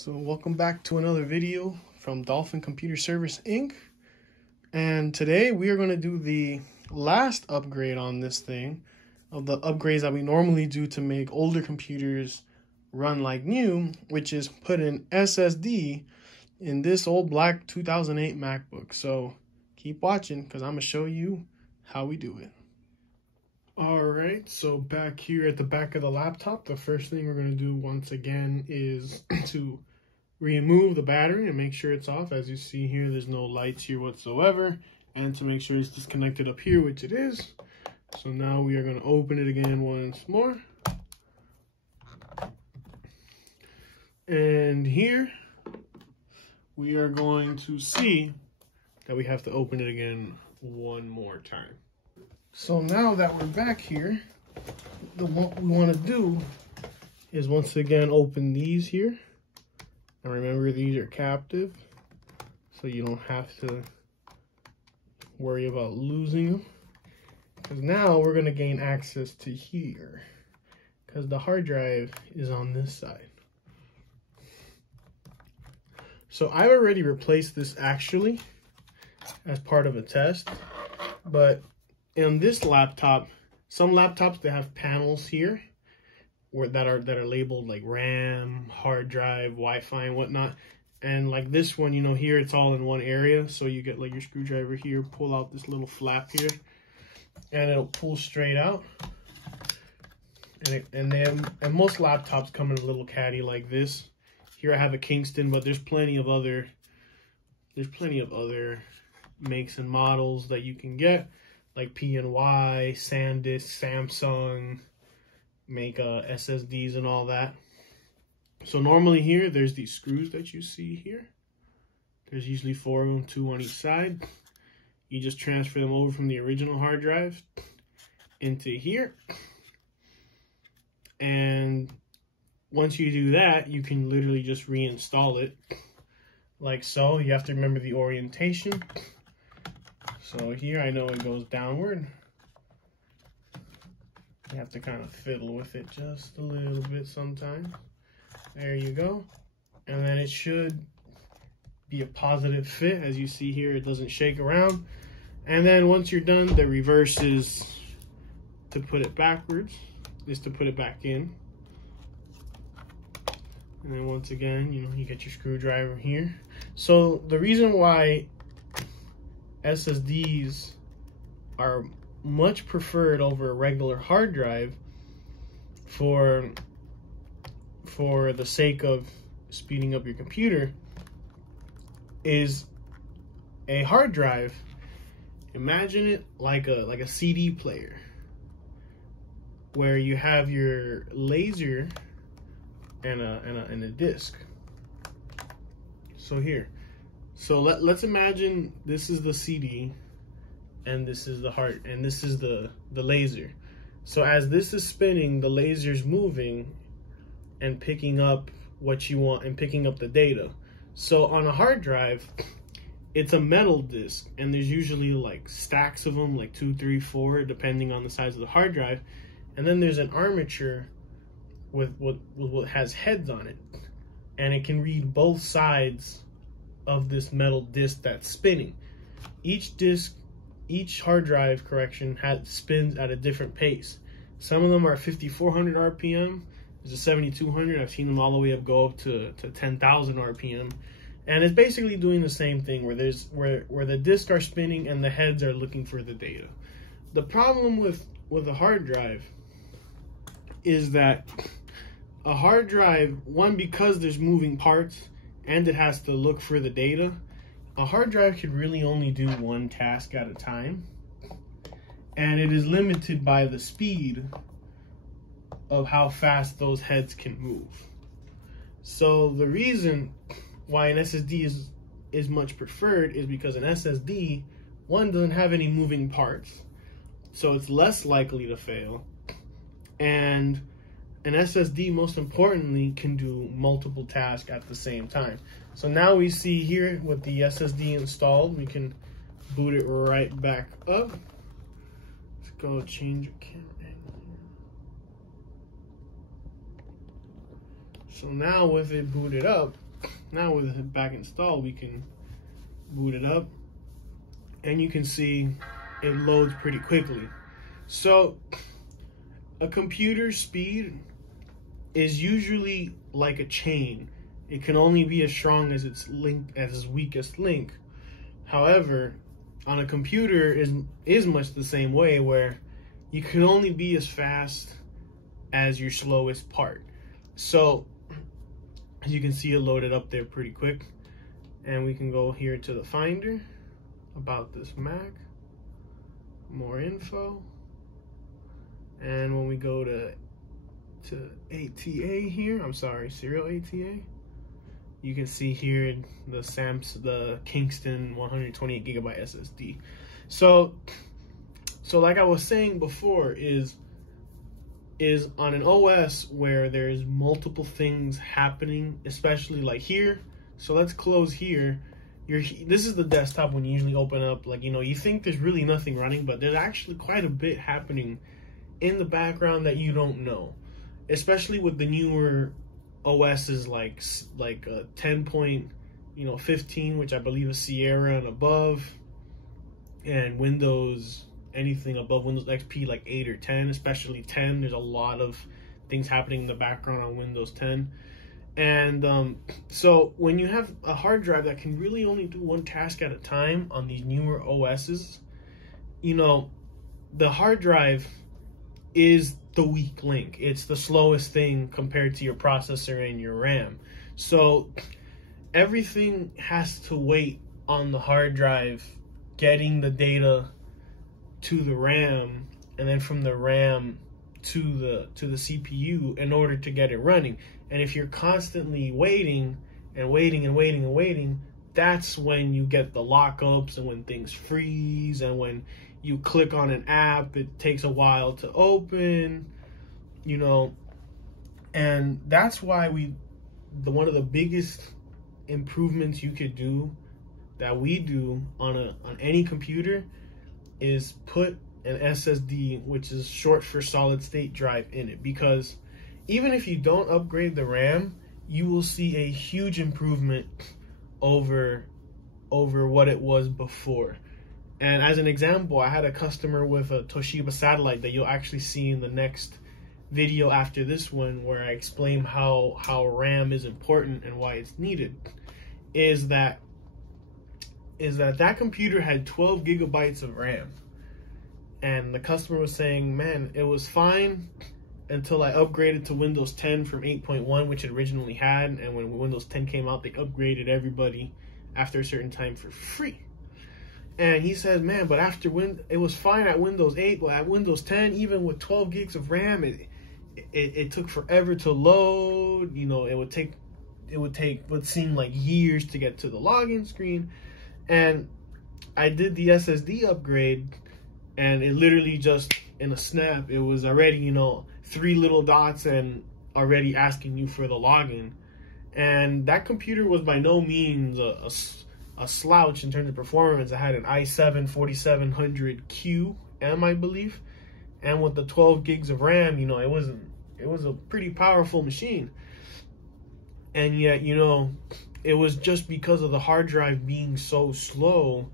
So welcome back to another video from Dolphin Computer Service Inc. And today we are going to do the last upgrade on this thing of the upgrades that we normally do to make older computers run like new, which is put an SSD in this old black 2008 MacBook. So keep watching because I'm going to show you how we do it. Alright, so back here at the back of the laptop, the first thing we're going to do once again is to remove the battery and make sure it's off. As you see here, there's no lights here whatsoever, and to make sure it's disconnected up here, which it is. So now we are going to open it again once more. And here we are going to see that we have to open it again one more time. So now that we're back here, what we want to do is once again open these here. And remember, these are captive, so you don't have to worry about losing them. Because now we're going to gain access to here, because the hard drive is on this side. So I've already replaced this actually as part of a test, but in this laptop, some laptops, they have panels here that are labeled like RAM, hard drive, Wi-Fi, and whatnot. And like this one, you know, here it's all in one area. So you get like your screwdriver here, pull out this little flap here, and it'll pull straight out. And most laptops come in a little caddy like this. Here I have a Kingston, but there's plenty of other makes and models that you can get, like PNY, SanDisk, Samsung, make SSDs and all that. So normally here, there's these screws that you see here. There's usually 4 of them, 2 on each side. You just transfer them over from the original hard drive into here. And once you do that, you can literally just reinstall it like so. You have to remember the orientation. So here I know it goes downward. You have to kind of fiddle with it just a little bit sometimes. There you go. And then it should be a positive fit. As you see here, it doesn't shake around. And then once you're done, the reverse is to put it backwards, is to put it back in. And then once again, you know, you get your screwdriver here. So the reason why SSDs are much preferred over a regular hard drive for the sake of speeding up your computer is a hard drive. Imagine it like a CD player where you have your laser and a disc. So here, so let's imagine this is the CD and this is the heart, and this is the laser. So as this is spinning, the laser's moving and picking up what you want and picking up the data. So on a hard drive, it's a metal disc, and there's usually like stacks of them, like 2, 3, 4, depending on the size of the hard drive. And then there's an armature with what has heads on it, and it can read both sides of this metal disc that's spinning. Each hard drive, spins at a different pace. Some of them are 5,400 RPM. There's a 7,200. I've seen them all the way go up to 10,000 RPM. And it's basically doing the same thing where the discs are spinning and the heads are looking for the data. The problem with a hard drive is that a hard drive, one, because there's moving parts and it has to look for the data, a hard drive can really only do one task at a time, and it is limited by the speed of how fast those heads can move. So the reason why an SSD is much preferred is because an SSD, one, doesn't have any moving parts, so it's less likely to fail, and an SSD, most importantly, can do multiple tasks at the same time. So now we see here with the SSD installed, we can boot it right back up. Let's go change your camera angle. So now with it booted up, Now with it back installed, we can boot it up, and you can see it loads pretty quickly. So a computer speed is usually like a chain. It can only be as strong as its weakest link. However, on a computer is much the same way, where you can only be as fast as your slowest part. So as you can see, it loaded up there pretty quick, and we can go here to the Finder, about this Mac, more info, and when we go to ATA here, I'm sorry, serial ATA, you can see here the Kingston 128 gigabyte SSD. So like I was saying before, is on an OS where there's multiple things happening, especially like here. So let's close here. This is the desktop when you usually open up, like, you know, you think there's really nothing running, but there's actually quite a bit happening in the background that you don't know, especially with the newer OSs like 10.15, which I believe is Sierra and above, and Windows, anything above Windows XP like 8 or 10, especially 10. There's a lot of things happening in the background on Windows 10. And so when you have a hard drive that can really only do one task at a time on these newer OSs, you know, the hard drive is the weak link. It's the slowest thing compared to your processor and your RAM. So everything has to wait on the hard drive getting the data to the RAM, and then from the RAM to the CPU in order to get it running. And if you're constantly waiting and waiting and waiting and waiting, that's when you get the lockups, and when things freeze, and when you click on an app, it takes a while to open, you know. And that's why one of the biggest improvements you could do, that we do on any computer, is put an SSD, which is short for solid state drive, in it. Because even if you don't upgrade the RAM, you will see a huge improvement over what it was before. And as an example, I had a customer with a Toshiba satellite that you'll actually see in the next video after this one, where I explain how RAM is important and why it's needed. Is that computer had 12 gigabytes of RAM. And the customer was saying, man, it was fine until I upgraded to Windows 10 from 8.1, which it originally had. And when Windows 10 came out, they upgraded everybody after a certain time for free. And he said, man, but it was fine at Windows 8, but at Windows 10, even with 12 gigs of RAM, it took forever to load. You know, it would take what seemed like years to get to the login screen. And I did the SSD upgrade, and it literally just in a snap, it was already, you know, 3 little dots and already asking you for the login. And that computer was by no means a slouch in terms of performance. I had an i7 4700QM, I believe, and with the 12 gigs of RAM, you know, it was a pretty powerful machine. And yet, you know, it was just because of the hard drive being so slow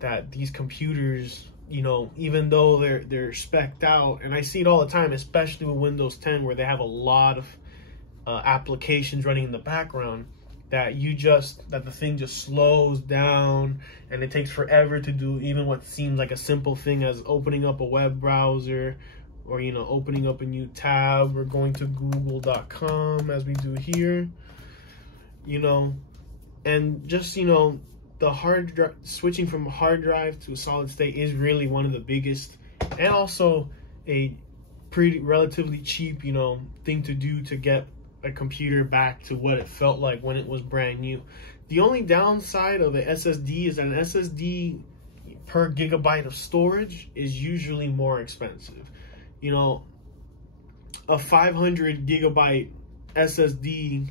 that these computers, you know, even though they're spec'd out, and I see it all the time, especially with Windows 10, where they have a lot of applications running in the background, that the thing just slows down, and it takes forever to do even what seems like a simple thing as opening up a web browser, or, you know, opening up a new tab, or going to google.com as we do here, you know. And just, you know, the hard drive, switching from a hard drive to a solid state is really one of the biggest, and also a relatively cheap, you know, thing to do to get a computer back to what it felt like when it was brand new. The only downside of the SSD is that an SSD per gigabyte of storage is usually more expensive. You know, a 500 gigabyte SSD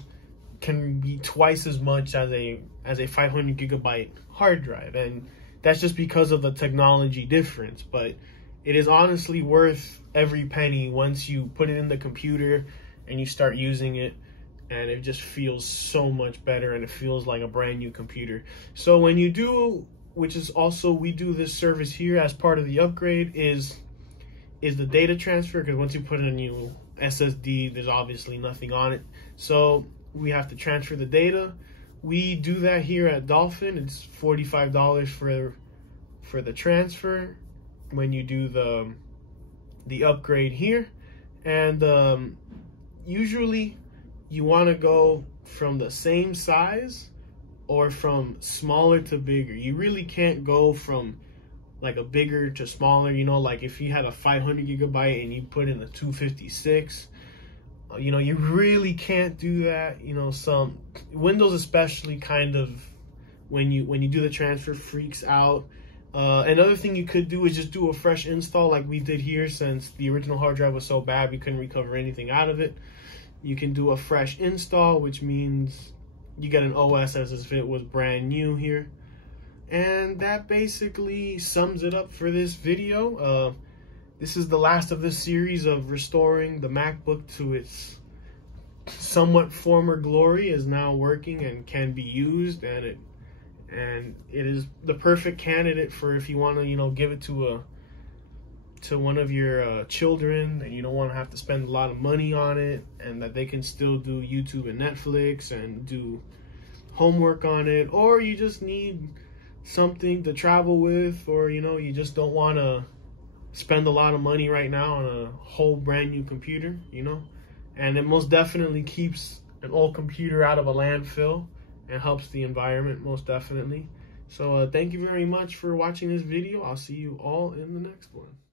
can be twice as much as a 500 gigabyte hard drive, and that's just because of the technology difference. But it is honestly worth every penny once you put it in the computer and you start using it. and it just feels so much better, and it feels like a brand new computer. So when you do, which is also, we do this service here as part of the upgrade, is the data transfer, because once you put in a new SSD, there's obviously nothing on it. So we have to transfer the data. We do that here at Dolphin. It's $45 for the transfer when you do the upgrade here. And usually you want to go from the same size or from smaller to bigger. You really can't go from like a bigger to smaller, you know, like if you had a 500 gigabyte and you put in a 256, you know, you really can't do that. You know, some Windows especially kind of, when you do the transfer, freaks out. Another thing you could do is just do a fresh install like we did here, since the original hard drive was so bad we couldn't recover anything out of it. You can do a fresh install, which means you get an OS as if it was brand new here. And that basically sums it up for this video. This is the last of this series of restoring the MacBook to its somewhat former glory. Is now working and can be used, and it is the perfect candidate for if you want to, you know, give it to one of your children, and you don't want to have to spend a lot of money on it, and that they can still do YouTube and Netflix and do homework on it, or you just need something to travel with, or you know, you just don't want to spend a lot of money right now on a whole brand new computer, you know. And it most definitely keeps an old computer out of a landfill and helps the environment, most definitely. So thank you very much for watching this video. I'll see you all in the next one.